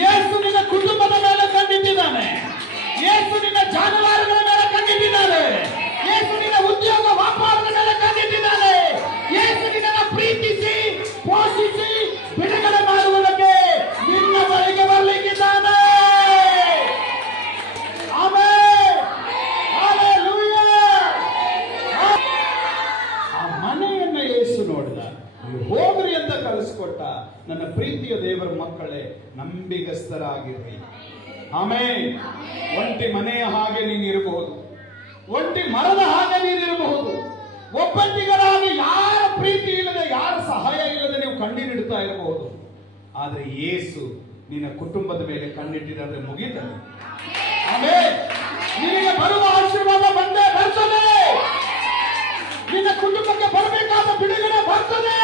ಯೇಸು ನಿನ್ನ ಕುಟುಂಬದ ಮೇಲೆ ಕಣ್ಣಿಟ್ಟಿದ್ದಾನೆ. ಯೇಸು ನಿನ್ನ ಜಾನುವಾರುಗಳ ಮೇಲೆ ಕಣ್ಣಿಟ್ಟಿದ್ದಾನೆ. ಯೇಸು ನಿನ್ನ ಉದ್ಯೋಗ ವ್ಯಾಪಾರದ ಮೇಲೆ ಕಣ್ಣಿಟ್ಟಿದ್ದಾನೆ. ಯೇಸು ನಿನ್ನನ್ನು ಪ್ರೀತಿಸಿ ಪೋಷಿಸಿ ಬಿಡುಗಡೆ ಮಾಡುವುದಕ್ಕೆ ನಿನ್ನ ಬಳಿಗೆ ಬರಲಿಕ್ಕಿದ್ದಾನೆ. ಆಮೆನ್. ಹಲ್ಲೆಲೂಯಾ. ಆ ಮನೆಯನ್ನ ಯೇಸು ನೋಡಿದ. ನೀವು ಹೋಗ್ರಿ ಅಂತ ಕಳಿಸ್ಕೊಟ್ಟ. ನನ್ನ ಪ್ರೀತಿಯ ದೇವರ ಮಕ್ಕಳೇ, ನಂಬಿಗಸ್ತರಾಗಿರ್ರಿ. ಆಮೆನ್. ಒಂಟಿ ಮನೆಯ ಹಾಗೆ ನೀನಿರಬಹುದು, ಒಂಟಿ ಮರದ ಹಾಗೆ ನೀನಿರಬಹುದು. ಒಬ್ಬಂಟಿಗರಾಗಿ ಯಾರ ಪ್ರೀತಿ ಇಲ್ಲದೆ, ಯಾರ ಸಹಾಯ ಇಲ್ಲದೆ ನೀವು ಕಣ್ಣೀರಿಡ್ತಾ ಇರಬಹುದು. ಆದ್ರೆ ಯೇಸು ನಿನ್ನ ಕುಟುಂಬದ ಮೇಲೆ ಕಣ್ಣಿಟ್ಟಿದ್ರೆ ಮುಗಿತದೆ. ಆಮೆನ್. ನಿನಗೆ ಬರುವ ಆಶೀರ್ವಾದ ಬಂದೇ ಬರ್ತದೆ. ನಿನ್ನ ಕುಟುಂಬಕ್ಕೆ ಬರಬೇಕಾದ ಬಿಡುಗಡೆ ಬರ್ತದೆ.